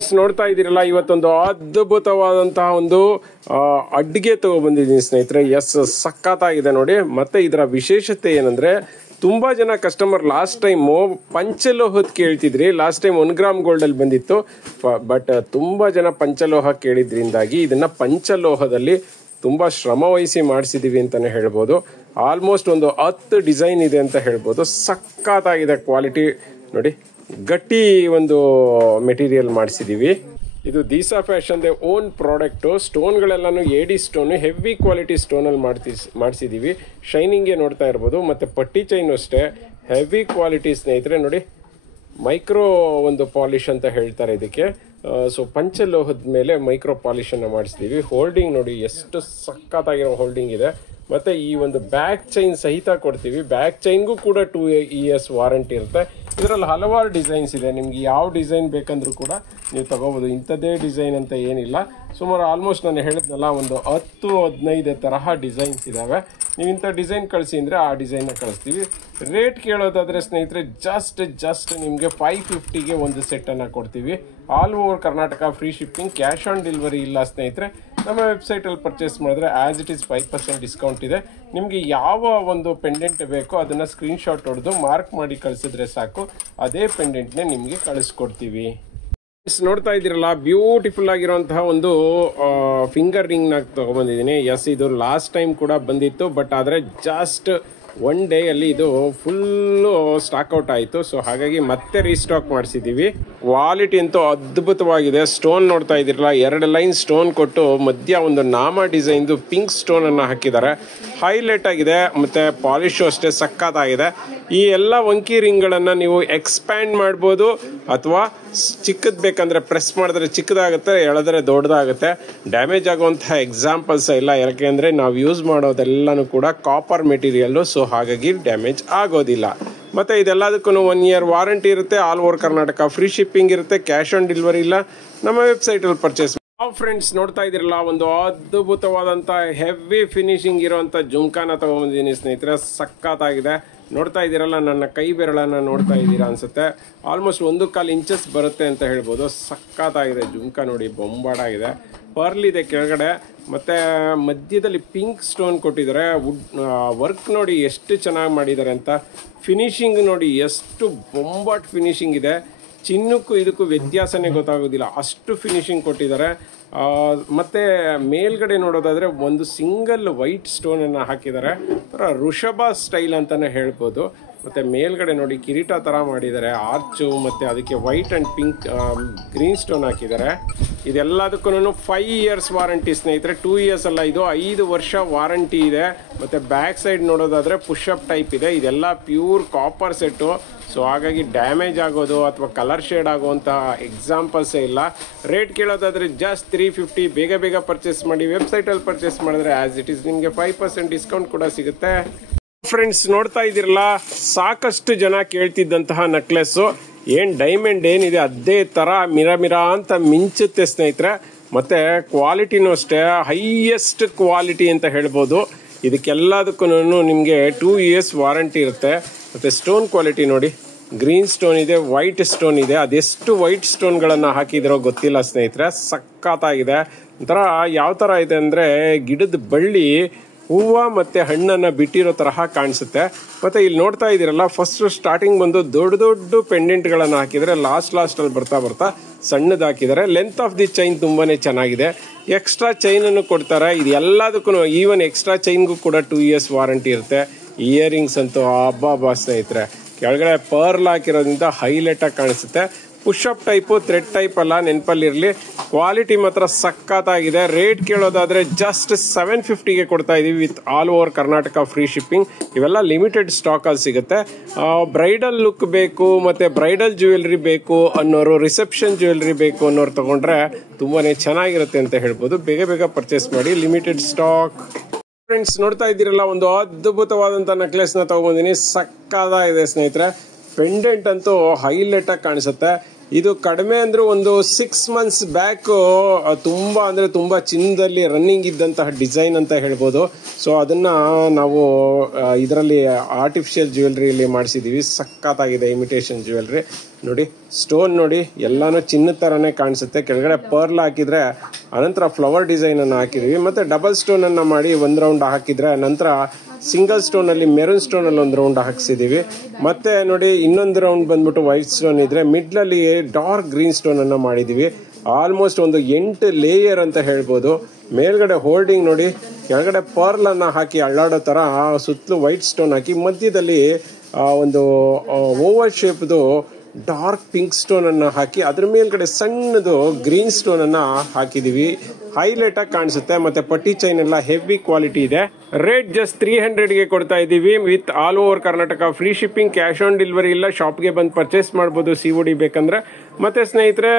ನೋಡ್ತಾ ಇದ್ದೀರಲ್ಲ, ಇವತ್ತೊಂದು ಅದ್ಭುತವಾದಂತಹ ಒಂದು ಅಡ್ಗೆ ತಗೊಬಂದಿದ್ದೀನಿ ಸ್ನೇಹಿತರೆ. ಸಖತ್ತಾಗಿದೆ ನೋಡಿ. ಮತ್ತೆ ಇದರ ವಿಶೇಷತೆ ಏನಂದ್ರೆ, ತುಂಬಾ ಜನ ಕಸ್ಟಮರ್ ಲಾಸ್ಟ್ ಟೈಮು ಪಂಚಲೋಹದ ಕೇಳ್ತಿದ್ರಿ. ಲಾಸ್ಟ್ ಟೈಮ್ 1 ಗ್ರಾಮ್ ಗೋಲ್ಡ್ ಅಲ್ಲಿ ಬಂದಿತ್ತು, ಬಟ್ ತುಂಬಾ ಜನ ಪಂಚಲೋಹ ಕೇಳಿದ್ರಿಂದಾಗಿ ಇದನ್ನ ಪಂಚಲೋಹದಲ್ಲಿ ತುಂಬಾ ಶ್ರಮ ವಹಿಸಿ ಮಾಡಿಸಿದೀವಿ ಅಂತಾನೆ ಹೇಳ್ಬೋದು. ಆಲ್ಮೋಸ್ಟ್ ಒಂದು 10 ಡಿಸೈನ್ ಇದೆ ಅಂತ ಹೇಳ್ಬೋದು. ಸಖತ್ತಾಗಿದೆ ಕ್ವಾಲಿಟಿ ನೋಡಿ. ಗಟ್ಟಿ ಒಂದು ಮೆಟೀರಿಯಲ್ ಮಾಡಿಸಿದೀವಿ. ಇದು ದೀಸಾ ಫ್ಯಾಷನ್ ಓನ್ ಪ್ರಾಡಕ್ಟ್. ಸ್ಟೋನ್ಗಳೆಲ್ಲಾನು AD ಸ್ಟೋನ್, ಹೆವಿ ಕ್ವಾಲಿಟಿ ಸ್ಟೋನಲ್ಲಿ ಮಾಡಿಸಿದೀವಿ. ಶೈನಿಂಗ್ಗೆ ನೋಡ್ತಾ ಇರ್ಬೋದು. ಮತ್ತೆ ಪಟ್ಟಿ ಚೈನ್ ಅಷ್ಟೇ ಹೆವಿ ಕ್ವಾಲಿಟಿ ಸ್ನೇಹಿತರೆ ನೋಡಿ. ಮೈಕ್ರೋ ಒಂದು ಪಾಲಿಶ್ ಅಂತ ಹೇಳ್ತಾರೆ ಇದಕ್ಕೆ. ಸೊ ಪಂಚಲೋಹದ ಮೇಲೆ ಮೈಕ್ರೋ ಪಾಲಿಶ್ ಅನ್ನು ಮಾಡಿಸಿದೀವಿ. ಹೋಲ್ಡಿಂಗ್ ನೋಡಿ ಎಷ್ಟು ಸಖತ್ತಾಗಿರೋ ಹೋಲ್ಡಿಂಗ್ ಇದೆ. ಮತ್ತೆ ಈ ಒಂದು ಬ್ಯಾಕ್ ಚೈನ್ ಸಹಿತ ಕೊಡ್ತೀವಿ. ಬ್ಯಾಕ್ ಚೈನ್ಗೂ ಕೂಡ 2 years ವಾರಂಟಿ ಇರುತ್ತೆ. ಇದರಲ್ಲಿ ಹಲವಾರು ಡಿಸೈನ್ಸ್ ಇದೆ. ನಿಮ್ಗೆ ಯಾವ ಡಿಸೈನ್ ಬೇಕಂದ್ರೂ ಕೂಡ ನೀವು ತಗೋಬೋದು. ಇಂಥದ್ದೇ ಡಿಸೈನ್ ಅಂತ ಏನಿಲ್ಲ. ಸುಮಾರು ಆಲ್ಮೋಸ್ಟ್ ನಾನು ಹೇಳಿದ್ನಲ್ಲ, ಒಂದು 10-15 ತರಹ ಡಿಸೈನ್ಸ್ ಇದ್ದಾವೆ. ನೀವು ಇಂಥ ಡಿಸೈನ್ ಕಳಿಸಿ ಅಂದರೆ ಆ ಡಿಸೈನ್ನ ಕಳಿಸ್ತೀವಿ. ರೇಟ್ ಕೇಳೋದಾದರೆ ಸ್ನೇಹಿತರೆ, ಜಸ್ಟ್ ನಿಮಗೆ 550ಗೆ ಒಂದು ಸೆಟ್ಟನ್ನು ಕೊಡ್ತೀವಿ. All over Karnataka free shipping, cash on delivery ಇಲ್ಲ ಸ್ನೇಹಿತರೆ. ನಮ್ಮ ವೆಬ್ಸೈಟಲ್ಲಿ ಪರ್ಚೇಸ್ ಮಾಡಿದ್ರೆ ಆ್ಯಸ್ ಇಟ್ ಈಸ್ 5% ಡಿಸ್ಕೌಂಟ್ ಇದೆ. ನಿಮಗೆ ಯಾವ ಒಂದು ಪೆಂಡೆಂಟ್ ಬೇಕೋ ಅದನ್ನು ಸ್ಕ್ರೀನ್ಶಾಟ್ ಹೊಡೆದು ಮಾರ್ಕ್ ಮಾಡಿ ಕಳಿಸಿದ್ರೆ ಸಾಕು, ಅದೇ ಪೆಂಡೆಂಟ್ನೇ ನಿಮಗೆ ಕಳಿಸ್ಕೊಡ್ತೀವಿ. ನೋಡ್ತಾ ಇದ್ದೀರಲ್ಲ, ಬ್ಯೂಟಿಫುಲ್ ಆಗಿರುವಂತಹ ಒಂದು ಫಿಂಗರ್ ರಿಂಗ್ ನ ತಗೊಂಡ್ಬಂದಿದ್ದೀನಿ. ಇದು ಲಾಸ್ಟ್ ಟೈಮ್ ಕೂಡ ಬಂದಿತ್ತು, ಬಟ್ ಆದರೆ ಜಸ್ಟ್ 1 day ಅಲ್ಲಿ ಇದು ಫುಲ್ಲು ಸ್ಟಾಕ್ ಔಟ್ ಆಯಿತು. ಸೊ ಹಾಗಾಗಿ ಮತ್ತೆ ರೀಸ್ಟಾಕ್ ಮಾಡಿಸಿದ್ದೀವಿ. ಕ್ವಾಲಿಟಿ ಅಂತೂ ಅದ್ಭುತವಾಗಿದೆ. ಸ್ಟೋನ್ ನೋಡ್ತಾ ಇದ್ದೀರಲ್ಲ, 2 ಲೈನ್ ಸ್ಟೋನ್ ಕೊಟ್ಟು ಮಧ್ಯ ಒಂದು ನಾಮ ಡಿಸೈನ್ದು ಪಿಂಕ್ ಸ್ಟೋನ್ ಅನ್ನು ಹಾಕಿದ್ದಾರೆ. ಹೈಲೈಟ್ ಆಗಿದೆ. ಮತ್ತೆ ಪಾಲಿಶು ಅಷ್ಟೇ ಸಖತ್ತಾಗಿದೆ. ಈ ಎಲ್ಲ ವಂಕಿ ರಿಂಗ್ಗಳನ್ನು ನೀವು ಎಕ್ಸ್ಪ್ಯಾಂಡ್ ಮಾಡ್ಬೋದು, ಅಥವಾ ಚಿಕ್ಕದ್ ಬೇಕಂದ್ರೆ ಪ್ರೆಸ್ ಮಾಡಿದ್ರೆ ಚಿಕ್ಕದಾಗುತ್ತೆ, ಎಳೆದ್ರೆ ದೊಡ್ಡದಾಗುತ್ತೆ. ಡ್ಯಾಮೇಜ್ ಆಗುವಂತಹ ಎಕ್ಸಾಂಪಲ್ಸ್ ಇಲ್ಲ, ಯಾಕೆಂದ್ರೆ ನಾವು ಯೂಸ್ ಮಾಡೋದೆಲ್ಲನೂ ಕೂಡ ಕಾಪರ್ ಮೆಟೀರಿಯಲ್. ಸೊ ಹಾಗಾಗಿ ಡ್ಯಾಮೇಜ್ ಆಗೋದಿಲ್ಲ. ಮತ್ತೆ ಇದೆಲ್ಲದಕ್ಕೂ 1 year ವಾರಂಟಿ ಇರುತ್ತೆ. All over Karnataka free shipping ಇರುತ್ತೆ. ಕ್ಯಾಶ್ ಆನ್ ಡೆಲಿವರಿ ಇಲ್ಲ. ನಮ್ಮ ವೆಬ್ಸೈಟ್ ಅಲ್ಲಿ ಪರ್ಚೇಸ್. ಫ್ರೆಂಡ್ಸ್ ನೋಡ್ತಾ ಇದಿರಲ್ಲ, ಒಂದು ಅದ್ಭುತವಾದಂತ ಹೆವಿ ಫಿನಿಶಿಂಗ್ ಇರುವಂತ ಜುಮ್ಕಾನ ತಗೊಂಡ್ಬಂದಿದ್ದೀನಿ ಸ್ನೇಹಿತರೆ. ಸಖತ್ತಾಗಿದೆ. ನೋಡ್ತಾ ಇದ್ದೀರಲ್ಲ, ನನ್ನ ಕೈ ಬೆರಳನ್ನು ನೋಡ್ತಾ ಇದ್ದೀರಾ ಅನ್ಸುತ್ತೆ. ಆಲ್ಮೋಸ್ಟ್ 1.25 inches ಬರುತ್ತೆ ಅಂತ ಹೇಳ್ಬೋದು. ಸಖತ್ತಾಗಿದೆ ಜುಮ್ಕಾ ನೋಡಿ, ಬೊಂಬಾಡಾಗಿದೆ. ಪರ್ಲ್ ಇದೆ ಕೆಳಗಡೆ, ಮತ್ತೆ ಮಧ್ಯದಲ್ಲಿ ಪಿಂಕ್ ಸ್ಟೋನ್ ಕೊಟ್ಟಿದ್ದಾರೆ. ವರ್ಕ್ ನೋಡಿ ಎಷ್ಟು ಚೆನ್ನಾಗಿ ಮಾಡಿದ್ದಾರೆ ಅಂತ. ಫಿನಿಶಿಂಗ್ ನೋಡಿ ಎಷ್ಟು ಬೊಂಬಾಟ್ ಫಿನಿಶಿಂಗ್ ಇದೆ. ಚಿನ್ನಕ್ಕೂ ಇದಕ್ಕೂ ವ್ಯತ್ಯಾಸನೇ ಗೊತ್ತಾಗೋದಿಲ್ಲ, ಅಷ್ಟು ಫಿನಿಶಿಂಗ್ ಕೊಟ್ಟಿದ್ದಾರೆ. ಮತ್ತೆ ಮೇಲ್ಗಡೆ ನೋಡೋದಾದ್ರೆ ಒಂದು ಸಿಂಗಲ್ ವೈಟ್ ಸ್ಟೋನ್ ಅನ್ನು ಹಾಕಿದ್ದಾರೆ. ಋಷಭ ಸ್ಟೈಲ್ ಅಂತಾನೆ ಹೇಳ್ಬೋದು. ಮತ್ತೆ ಮೇಲ್ಗಡೆ ನೋಡಿ ಕಿರೀಟ ತರ ಮಾಡಿದ್ದಾರೆ, ಆರ್ಚು. ಮತ್ತೆ ಅದಕ್ಕೆ white and pink green stone ಹಾಕಿದ್ದಾರೆ. ಇದೆಲ್ಲದಕ್ಕೂ 5 years ವಾರಂಟಿ ಸ್ನೇಹಿತರೆ. 2 years ಅಲ್ಲ, ಇದು 5 ವರ್ಷ ವಾರಂಟಿ ಇದೆ. ಮತ್ತೆ ಬ್ಯಾಕ್ ಸೈಡ್ ನೋಡೋದಾದ್ರೆ ಪುಷಪ್ ಟೈಪ್ ಇದೆ. ಇದೆಲ್ಲ ಪ್ಯೂರ್ ಕಾಪರ್ ಸೆಟ್ಟು. ಸೊ ಹಾಗಾಗಿ ಡ್ಯಾಮೇಜ್ ಆಗೋದು ಅಥವಾ ಕಲರ್ ಶೇಡ್ ಆಗುವಂತಹ ಎಕ್ಸಾಂಪಲ್ಸೇ ಇಲ್ಲ. ರೇಟ್ ಕೇಳೋದಾದ್ರೆ ಜಸ್ಟ್ 350. ಬೇಗ ಪರ್ಚೇಸ್ ಮಾಡಿ. ವೆಬ್ಸೈಟಲ್ಲಿ ಪರ್ಚೇಸ್ ಮಾಡಿದ್ರೆ ಆಸ್ ಇಟ್ ಈಸ್ ನಿಮಗೆ 5% ಡಿಸ್ಕೌಂಟ್ ಕೂಡ ಸಿಗುತ್ತೆ. ಫ್ರೆಂಡ್ಸ್ ನೋಡ್ತಾ ಇದ್ದೀರಲ್ಲ, ಸಾಕಷ್ಟು ಜನ ಕೇಳ್ತಿದ್ದಂತಹ ನೆಕ್ಲೆಸ್. ಏನ್ ಡೈಮಂಡ್ ಏನಿದೆ ಅದೇ ತರ ಮಿರಾ ಅಂತ ಮಿಂಚುತ್ತೆ ಸ್ನೇಹಿತರೆ. ಮತ್ತೆ ಕ್ವಾಲಿಟಿನೂ ಅಷ್ಟೇ ಹೈಯೆಸ್ಟ್ ಕ್ವಾಲಿಟಿ ಅಂತ ಹೇಳ್ಬೋದು. ಇದಕ್ಕೆಲ್ಲದಕ್ಕೂ ನಿಮಗೆ 2 years ವಾರಂಟಿ ಇರುತ್ತೆ. ಮತ್ತೆ ಸ್ಟೋನ್ ಕ್ವಾಲಿಟಿ ನೋಡಿ, ಗ್ರೀನ್ ಸ್ಟೋನ್ ಇದೆ, ವೈಟ್ ಸ್ಟೋನ್ ಇದೆ. ಅದೆಷ್ಟು ವೈಟ್ ಸ್ಟೋನ್ಗಳನ್ನು ಹಾಕಿದಿರೋ ಗೊತ್ತಿಲ್ಲ ಸ್ನೇಹಿತರೆ. ಸಖತ್ತಾಗಿದೆ. ಒಂಥರ ಯಾವ ತರ ಇದೆ ಅಂದ್ರೆ, ಗಿಡದ ಬಳ್ಳಿ ಹೂವು ಮತ್ತೆ ಹಣ್ಣನ್ನ ಬಿಟ್ಟಿರೋ ತರಹ ಕಾಣಿಸುತ್ತೆ. ಮತ್ತೆ ಇಲ್ಲಿ ನೋಡ್ತಾ ಇದ್ದೀರಲ್ಲ, ಫಸ್ಟ್ ಸ್ಟಾರ್ಟಿಂಗ್ ಬಂದು ದೊಡ್ಡ ಪೆಂಡೆಂಟ್ಗಳನ್ನು ಹಾಕಿದರೆ ಲಾಸ್ಟ್ ಅಲ್ಲಿ ಬರ್ತಾ ಸಣ್ಣದು ಹಾಕಿದ್ದಾರೆ. ಲೆಂತ್ ಆಫ್ ದಿ ಚೈನ್ ತುಂಬಾನೇ ಚೆನ್ನಾಗಿದೆ. ಎಕ್ಸ್ಟ್ರಾ ಚೈನ್ ಅನ್ನು ಕೊಡ್ತಾರೆ. ಇದು ಎಲ್ಲದಕ್ಕೂ ಈವನ್ ಎಕ್ಸ್ಟ್ರಾ ಚೈನ್ಗೂ ಕೂಡ 2 years ವಾರಂಟಿ ಇರುತ್ತೆ. ಇಯರಿಂಗ್ಸ್ ಅಂತೂ ಹಬ್ಬ ಸ್ನೇಹಿತರೆ. ಕೆಳಗಡೆ ಪರ್ಲ್ ಹಾಕಿರೋದ್ರಿಂದ ಹೈಲೈಟ್ ಆಗಿ ಕಾಣಿಸುತ್ತೆ. ಪುಷಪ್ ಟೈಪು, ಥ್ರೆಡ್ ಟೈಪ್ ಅಲ್ಲ, ನೆನಪಲ್ಲಿರಲಿ. ಕ್ವಾಲಿಟಿ ಮಾತ್ರ ಸಖತ್ತಾಗಿದೆ. ರೇಟ್ ಕೇಳೋದಾದ್ರೆ ಜಸ್ಟ್ 750ಗೆ ಕೊಡ್ತಾ ಇದೀವಿ with all over Karnataka free shipping. ಇವೆಲ್ಲ ಲಿಮಿಟೆಡ್ ಸ್ಟಾಕ್ ಅಲ್ಲಿ ಸಿಗುತ್ತೆ. ಬ್ರೈಡಲ್ ಲುಕ್ ಬೇಕು ಮತ್ತೆ ಬ್ರೈಡಲ್ ಜ್ಯುವೆಲ್ರಿ ಬೇಕು ಅನ್ನೋರು, ರಿಸೆಪ್ಷನ್ ಜ್ಯುವೆಲ್ರಿ ಬೇಕು ಅನ್ನೋರು ತಗೊಂಡ್ರೆ ತುಂಬಾನೇ ಚೆನ್ನಾಗಿರುತ್ತೆ ಅಂತ ಹೇಳ್ಬೋದು. ಬೇಗ ಪರ್ಚೇಸ್ ಮಾಡಿ, ಲಿಮಿಟೆಡ್ ಸ್ಟಾಕ್. ಫ್ರೆಂಡ್ಸ್ ನೋಡ್ತಾ ಇದ್ದೀರಲ್ಲ, ಒಂದು ಅದ್ಭುತವಾದಂತ ನೆಕ್ಲೆಸ್ ನ ತಗೊಂಡಿದ್ದೀನಿ. ಸಕ್ಕತ್ತಾಗಿದೆ ಸ್ನೇಹಿತರೆ. ಪೆಂಡೆಂಟ್ ಅಂತೂ ಹೈಲೈಟ್ ಆಗಿ ಕಾಣಿಸುತ್ತೆ. ಇದು ಕಡಿಮೆ ಅಂದ್ರೆ ಒಂದು 6 months ಬ್ಯಾಕ್ ತುಂಬಾ ಅಂದ್ರೆ ತುಂಬಾ ಚಿನ್ನದಲ್ಲಿ ರನ್ನಿಂಗ್ ಇದ್ದಂತಹ ಡಿಸೈನ್ ಅಂತ ಹೇಳ್ಬೋದು. ಸೊ ಅದನ್ನ ನಾವು ಇದರಲ್ಲಿ ಆರ್ಟಿಫಿಷಿಯಲ್ ಜ್ಯುವೆಲ್ರಿಯಲ್ಲಿ ಮಾಡಿಸಿದೀವಿ. ಸಖತ್ತಾಗಿದೆ ಇಮಿಟೇಷನ್ ಜ್ಯುವೆಲ್ರಿ. ನೋಡಿ ಸ್ಟೋನ್ ನೋಡಿ ಎಲ್ಲಾನು ಚಿನ್ನದ ತರನೇ ಕಾಣಿಸುತ್ತೆ. ಕೆಳಗಡೆ ಪರ್ಲ್ ಹಾಕಿದ್ರೆ ಅನಂತರ ಫ್ಲವರ್ ಡಿಸೈನ್ ಅನ್ನು ಹಾಕಿದೀವಿ. ಮತ್ತೆ ಡಬಲ್ ಸ್ಟೋನ್ ಅನ್ನ ಮಾಡಿ 1 ರೌಂಡ್ ಹಾಕಿದ್ರೆ ನಂತರ ಸಿಂಗಲ್ ಸ್ಟೋನ್ ಅಲ್ಲಿ ಮೆರೂನ್ ಸ್ಟೋನ್ ಅಲ್ಲಿ 1 ರೌಂಡ್ ಹಾಕ್ಸಿದೀವಿ. ಮತ್ತೆ ನೋಡಿ ಇನ್ನೊಂದು ರೌಂಡ್ ಬಂದ್ಬಿಟ್ಟು ವೈಟ್ ಸ್ಟೋನ್ ಇದ್ರೆ ಮಿಡ್ಲ್ ಅಲ್ಲಿ ಡಾರ್ಕ್ ಗ್ರೀನ್ ಸ್ಟೋನ್ ಅನ್ನ ಮಾಡಿದೀವಿ. ಆಲ್ಮೋಸ್ಟ್ ಒಂದು 8 ಲೇಯರ್ ಅಂತ ಹೇಳ್ಬೋದು. ಮೇಲ್ಗಡೆ ಹೋಲ್ಡಿಂಗ್ ನೋಡಿ, ಕೆಳಗಡೆ ಪರ್ಲ್ ಅನ್ನ ಹಾಕಿ ಅಳ್ಳಾಡೋ ತರ ಸುತ್ತಲೂ ವೈಟ್ ಸ್ಟೋನ್ ಹಾಕಿ ಮಧ್ಯದಲ್ಲಿ ಒಂದು ಓವಲ್ ಶೇಪ್ದು ಡಾರ್ಕ್ ಪಿಂಕ್ ಸ್ಟೋನ್ ಅನ್ನ ಹಾಕಿ ಅದ್ರ ಮೇಲ್ಗಡೆ ಸಣ್ಣದು ಗ್ರೀನ್ ಸ್ಟೋನ್ ಅನ್ನ ಹಾಕಿದೀವಿ. ಹೈಲೈಟ್ ಆಗಿ ಕಾಣಿಸುತ್ತೆ. ಮತ್ತೆ ಪಟ್ಟಿ ಚೈನ್ ಎಲ್ಲ ಹೆವಿ ಕ್ವಾಲಿಟಿ ಇದೆ. ರೇಟ್ ಜಸ್ಟ್ 300ಗೆ ಕೊಡ್ತಾ ಇದೀವಿ with all over Karnataka free shipping. Cash on delivery ಇಲ್ಲ, ಶಾಪ್ಗೆ ಬಂದು ಪರ್ಚೇಸ್ ಮಾಡ್ಬೋದು COD ಬೇಕಂದ್ರೆ. ಮತ್ತೆ ಸ್ನೇಹಿತರೆ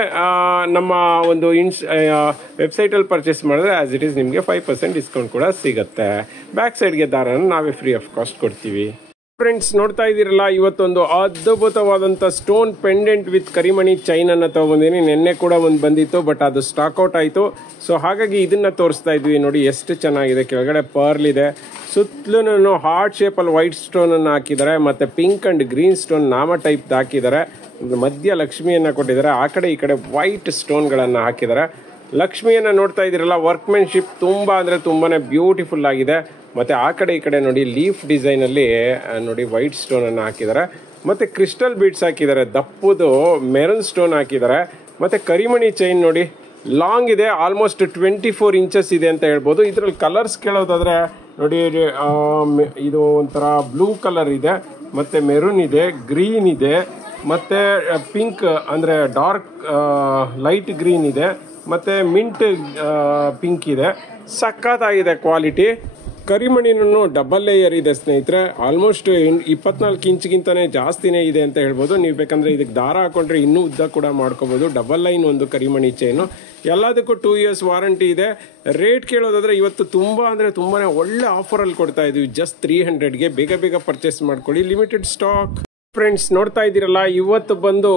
ನಮ್ಮ ಒಂದು ವೆಬ್ಸೈಟ್ ಅಲ್ಲಿ ಪರ್ಚೇಸ್ ಮಾಡಿದ್ರೆ ಆಸ್ ಇಟ್ ಈಸ್ ನಿಮಗೆ 5% ಡಿಸ್ಕೌಂಟ್ ಕೂಡ ಸಿಗುತ್ತೆ. ಬ್ಯಾಕ್ ಸೈಡ್ಗೆ ದಾರನ ನಾವೇ ಫ್ರೀ ಆಫ್ ಕಾಸ್ಟ್ ಕೊಡ್ತೀವಿ. ಫ್ರೆಂಡ್ಸ್ ನೋಡ್ತಾ ಇದ್ದೀರಲ್ಲ, ಇವತ್ತೊಂದು ಅದ್ಭುತವಾದಂಥ ಸ್ಟೋನ್ ಪೆಂಡೆಂಟ್ ವಿತ್ ಕರಿಮಣಿ ಚೈನ್ ಅನ್ನ ತಗೊಂಡಿನಿ. ನಿನ್ನೆ ಕೂಡ ಒಂದು ಬಂದಿತ್ತು, ಬಟ್ ಅದು ಸ್ಟಾಕ್ ಔಟ್ ಆಯಿತು. ಸೊ ಹಾಗಾಗಿ ಇದನ್ನ ತೋರಿಸ್ತಾ ಇದ್ವಿ. ನೋಡಿ ಎಷ್ಟು ಚೆನ್ನಾಗಿದೆ. ಕೆಳಗಡೆ ಪರ್ಲ್ ಇದೆ, ಸುತ್ತಲೂ ಹಾರ್ಟ್ ಶೇಪಲ್ಲಿ ವೈಟ್ ಸ್ಟೋನ್ ಅನ್ನು ಹಾಕಿದ್ದಾರೆ. ಮತ್ತೆ ಪಿಂಕ್ ಅಂಡ್ ಗ್ರೀನ್ ಸ್ಟೋನ್ ನಾಮ ಟೈಪ್ ಹಾಕಿದ್ದಾರೆ. ಮಧ್ಯ ಲಕ್ಷ್ಮಿಯನ್ನ ಕೊಟ್ಟಿದ್ದಾರೆ. ಆ ಕಡೆ ಈ ಕಡೆ ವೈಟ್ ಸ್ಟೋನ್ಗಳನ್ನು ಹಾಕಿದ್ದಾರೆ. ಲಕ್ಷ್ಮಿಯನ್ನ ನೋಡ್ತಾ ಇದ್ದೀರಲ್ಲ, ವರ್ಕ್ಮೆನ್ಶಿಪ್ ತುಂಬಾ ಅಂದ್ರೆ ತುಂಬಾನೇ ಬ್ಯೂಟಿಫುಲ್ ಆಗಿದೆ. ಮತ್ತೆ ಆ ಕಡೆ ಈ ಕಡೆ ನೋಡಿ ಲೀಫ್ ಡಿಸೈನ್ ಅಲ್ಲಿ ನೋಡಿ ವೈಟ್ ಸ್ಟೋನ್ ಅನ್ನು ಹಾಕಿದ್ದಾರೆ. ಮತ್ತೆ ಕ್ರಿಸ್ಟಲ್ ಬೀಡ್ಸ್ ಹಾಕಿದ್ದಾರೆ, ದಪ್ಪದು ಮೆರೂನ್ ಸ್ಟೋನ್ ಹಾಕಿದ್ದಾರೆ. ಮತ್ತೆ ಕರಿಮಣಿ ಚೈನ್ ನೋಡಿ ಲಾಂಗ್ ಇದೆ, ಆಲ್ಮೋಸ್ಟ್ 24 ಇಂಚಸ್ ಇದೆ ಅಂತ ಹೇಳ್ಬೋದು. ಇದರಲ್ಲಿ ಕಲರ್ಸ್ ಕೇಳೋದಾದ್ರೆ ನೋಡಿ, ಇದು ಒಂಥರ ಬ್ಲೂ ಕಲರ್ ಇದೆ, ಮತ್ತೆ ಮೆರೂನ್ ಇದೆ, ಗ್ರೀನ್ ಇದೆ, ಮತ್ತೆ ಪಿಂಕ್ ಅಂದ್ರೆ ಡಾರ್ಕ್ ಲೈಟ್ ಗ್ರೀನ್ ಇದೆ, ಮತ್ತೆ ಮಿಂಟ್ ಪಿಂಕ್ ಇದೆ. ಸಖತ್ತಾಗಿದೆ ಕ್ವಾಲಿಟಿ. ಕರಿಮಣಿನೂ ಡಬಲ್ ಲೇಯರ್ ಇದೆ ಸ್ನೇಹಿತರೆ. ಆಲ್ಮೋಸ್ಟ್ 24 ಇಂಚ್ಗಿಂತನೇ ಜಾಸ್ತಿನೇ ಇದೆ ಅಂತ ಹೇಳ್ಬೋದು. ನೀವು ಬೇಕಂದ್ರೆ ಇದಕ್ಕೆ ದಾರ ಹಾಕೊಂಡ್ರೆ ಇನ್ನೂ ಉದ್ದ ಕೂಡ ಮಾಡ್ಕೋಬಹುದು. ಡಬಲ್ ಲೈನ್ ಒಂದು ಕರಿಮಣಿ ಚೈನು. ಎಲ್ಲದಕ್ಕೂ 2 years ವಾರಂಟಿ ಇದೆ. ರೇಟ್ ಕೇಳೋದಾದ್ರೆ ಇವತ್ತು ತುಂಬಾ ಅಂದ್ರೆ ತುಂಬಾನೇ ಒಳ್ಳೆ ಆಫರ್ ಅಲ್ಲಿ ಕೊಡ್ತಾ ಇದೀವಿ. ಜಸ್ಟ್ 300ಗೆ ಬೇಗ ಬೇಗ ಪರ್ಚೇಸ್ ಮಾಡ್ಕೊಳ್ಳಿ. Limited stock. ಫ್ರೆಂಡ್ಸ್ ನೋಡ್ತಾ ಇದ್ದೀರಲ್ಲ, ಇವತ್ತು ಬಂದು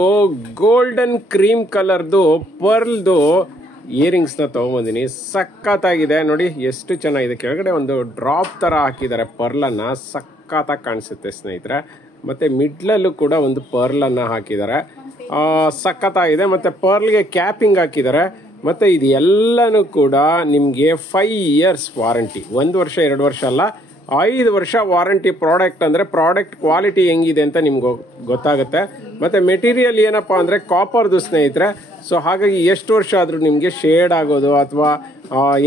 ಗೋಲ್ಡನ್ ಕ್ರೀಮ್ ಕಲರ್ದು ಪರ್ಲ್ದು ಇಯರಿಂಗ್ಸ್ ನ ತಗೊಂಬಂದಿನಿ. ಸಖತ್ತಾಗಿದೆ ನೋಡಿ, ಎಷ್ಟು ಚೆನ್ನಾಗಿದೆ. ಕೆಳಗಡೆ ಒಂದು ಡ್ರಾಪ್ ತರ ಹಾಕಿದ್ದಾರೆ ಪರ್ಲ್ ಅನ್ನ. ಸಖತ್ತಾಗಿ ಕಾಣಿಸುತ್ತೆ ಸ್ನೇಹಿತರೆ. ಮತ್ತೆ ಮಿಡ್ಲಲ್ಲೂ ಕೂಡ ಒಂದು ಪರ್ಲ್ ಅನ್ನ ಹಾಕಿದ್ದಾರೆ. ಸಖತ್ತಾಗಿದೆ. ಮತ್ತೆ ಪರ್ಲ್ಗೆ ಕ್ಯಾಪಿಂಗ್ ಹಾಕಿದ್ದಾರೆ. ಮತ್ತೆ ಇದು ಎಲ್ಲನೂ ಕೂಡ ನಿಮ್ಗೆ 5 years ವಾರಂಟಿ. 1 ವರ್ಷ 2 ವರ್ಷ ಅಲ್ಲ, 5 ವರ್ಷ ವಾರಂಟಿ. ಪ್ರಾಡಕ್ಟ್ ಅಂದ್ರೆ ಪ್ರಾಡಕ್ಟ್ ಕ್ವಾಲಿಟಿ ಹೆಂಗಿದೆ ಅಂತ ನಿಮ್ಗೆ ಗೊತ್ತಾಗುತ್ತೆ. ಮತ್ತೆ ಮೆಟೀರಿಯಲ್ ಏನಪ್ಪಾ ಅಂದ್ರೆ ಕಾಪರ್ದು ಸ್ನೇಹಿತರೆ. ಸೊ ಹಾಗಾಗಿ ಎಷ್ಟು ವರ್ಷ ಆದ್ರೂ ನಿಮ್ಗೆ ಶೇಡ್ ಆಗೋದು ಅಥವಾ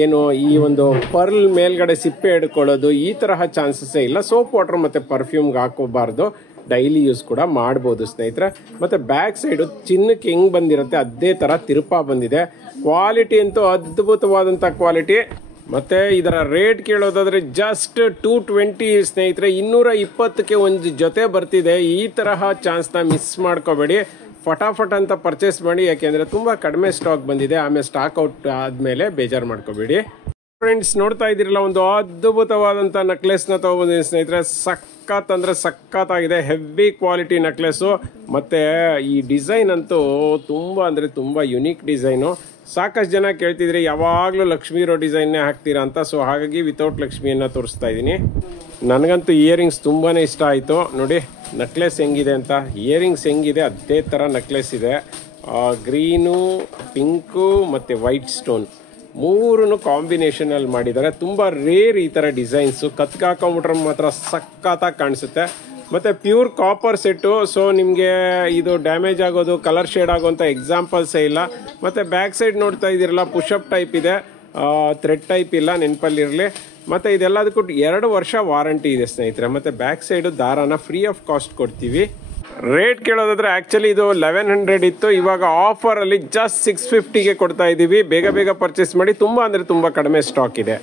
ಏನು ಈ ಒಂದು ಪರ್ಲ್ ಮೇಲ್ಗಡೆ ಸಿಪ್ಪೆ ಹಿಡ್ಕೊಳ್ಳೋದು ಈ ತರಹ ಚಾನ್ಸಸ್ ಇಲ್ಲ. ಸೋಪ್ ವಾಟರ್ ಮತ್ತೆ ಪರ್ಫ್ಯೂಮ್ಗೆ ಹಾಕೋಬಾರ್ದು. ಡೈಲಿ ಯೂಸ್ ಕೂಡ ಮಾಡ್ಬೋದು ಸ್ನೇಹಿತರೆ. ಮತ್ತೆ ಬ್ಯಾಕ್ ಸೈಡ್ ಚಿನ್ನಕ್ಕೆ ಹೆಂಗ್ ಬಂದಿರುತ್ತೆ ಅದೇ ತರ ತಿರುಪಾ ಬಂದಿದೆ. ಕ್ವಾಲಿಟಿ ಅಂತೂ ಅದ್ಭುತವಾದಂತ ಕ್ವಾಲಿಟಿ. ಮತ್ತೆ ಇದರ ರೇಟ್ ಕೇಳೋದಾದ್ರೆ ಜಸ್ಟ್ 220 ಸ್ನೇಹಿತರೆ. 220ಕ್ಕೆ ಒಂದು ಜೊತೆ ಬರ್ತಿದೆ. ಈ ತರಹ ಚಾನ್ಸ್ ನ ಮಿಸ್ ಮಾಡ್ಕೋಬೇಡಿ. ಫಟಾಫಟ್ ಅಂತ ಪರ್ಚೇಸ್ ಮಾಡಿ, ಯಾಕೆಂದ್ರೆ ತುಂಬಾ ಕಡಿಮೆ ಸ್ಟಾಕ್ ಬಂದಿದೆ. ಆಮೇಲೆ ಸ್ಟಾಕ್ ಔಟ್ ಆದ್ಮೇಲೆ ಬೇಜಾರು ಮಾಡ್ಕೋಬೇಡಿ. ಫ್ರೆಂಡ್ಸ್ ನೋಡ್ತಾ ಇದ್ದೀರಲ್ಲ, ಒಂದು ಅದ್ಭುತವಾದಂತ ನೆಕ್ಲೆಸ್ ನ ತಗೊಂಡ್ಬಂದಿದ್ದೀನಿ ಸ್ನೇಹಿತರೆ. ಸಖತ್ ಅಂದ್ರೆ ಸಖತ್ತಾಗಿದೆ. Heavy quality necklace. ಮತ್ತೆ ಈ ಡಿಸೈನ್ ಅಂತೂ ತುಂಬಾ ಅಂದ್ರೆ ತುಂಬಾ ಯುನೀಕ್ ಡಿಸೈನು. ಸಾಕಷ್ಟು ಜನ ಕೇಳ್ತಿದ್ರಿ ಯಾವಾಗಲೂ ಲಕ್ಷ್ಮಿ ಇರೋ ಡಿಸೈನ್ನೇ ಹಾಕ್ತೀರಾ ಅಂತ. ಸೊ ಹಾಗಾಗಿ ವಿತೌಟ್ ಲಕ್ಷ್ಮಿಯನ್ನ ತೋರಿಸ್ತಾ ಇದ್ದೀನಿ. ನನಗಂತೂ ಇಯರಿಂಗ್ಸ್ ತುಂಬಾನೇ ಇಷ್ಟ ಆಯಿತು. ನೋಡಿ ನೆಕ್ಲೆಸ್ ಹೆಂಗಿದೆ ಅಂತ. ಇಯರಿಂಗ್ಸ್ ಹೆಂಗಿದೆ ಅದೇ ಥರ ನೆಕ್ಲೆಸ್ ಇದೆ. ಗ್ರೀನು, ಪಿಂಕು ಮತ್ತು ವೈಟ್ ಸ್ಟೋನ್ ಮೂರನ್ನು ಕಾಂಬಿನೇಷನ್ ಅಲ್ಲಿ ಮಾಡಿದ್ದಾರೆ. ತುಂಬಾ ರೇರ್ ಈ ತರ ಡಿಸೈನ್ಸ್. ಕತ್ಗೆ ಹಾಕೊಂಡ್ಬಿಟ್ರೆ ಮಾತ್ರ ಸಖತ್ತಾಗಿ ಕಾಣಿಸುತ್ತೆ. ಮತ್ತೆ ಪ್ಯೂರ್ ಕಾಪರ್ ಸೆಟ್ಟು. ಸೊ ನಿಮಗೆ ಇದು ಡ್ಯಾಮೇಜ್ ಆಗೋದು, ಕಲರ್ ಶೇಡ್ ಆಗೋಂಥ ಎಕ್ಸಾಂಪಲ್ಸೇ ಇಲ್ಲ. ಮತ್ತೆ ಬ್ಯಾಕ್ ಸೈಡ್ ನೋಡ್ತಾ ಇದ್ದೀರಲ್ಲ, ಪುಷಪ್ ಟೈಪ್ ಇದೆ, ಥ್ರೆಡ್ ಟೈಪ್ ಇಲ್ಲ, ನೆನಪಲ್ಲಿರಲಿ. ಮತ್ತೆ ಇದೆಲ್ಲದಕ್ಕೂ 2 ವರ್ಷ ವಾರಂಟಿ ಇದೆ ಸ್ನೇಹಿತರೆ. ಮತ್ತೆ ಬ್ಯಾಕ್ ಸೈಡ್ ದಾರಾನ ಫ್ರೀ ಆಫ್ ಕಾಸ್ಟ್ ಕೊಡ್ತೀವಿ. ರೇಟ್ ಕೇಳೋದಾದ್ರೆ ಆಕ್ಚುಲಿ ಇದು 1100 ಇತ್ತು. ಇವಾಗ ಆಫರ್ ಅಲ್ಲಿ ಜಸ್ಟ್ 650ಗೆ ಕೊಡ್ತಾ ಇದೀವಿ. ಬೇಗ ಬೇಗ ಪರ್ಚೇಸ್ ಮಾಡಿ. ತುಂಬಾ ಅಂದ್ರೆ ತುಂಬಾ ಕಡಿಮೆ ಸ್ಟಾಕ್ ಇದೆ.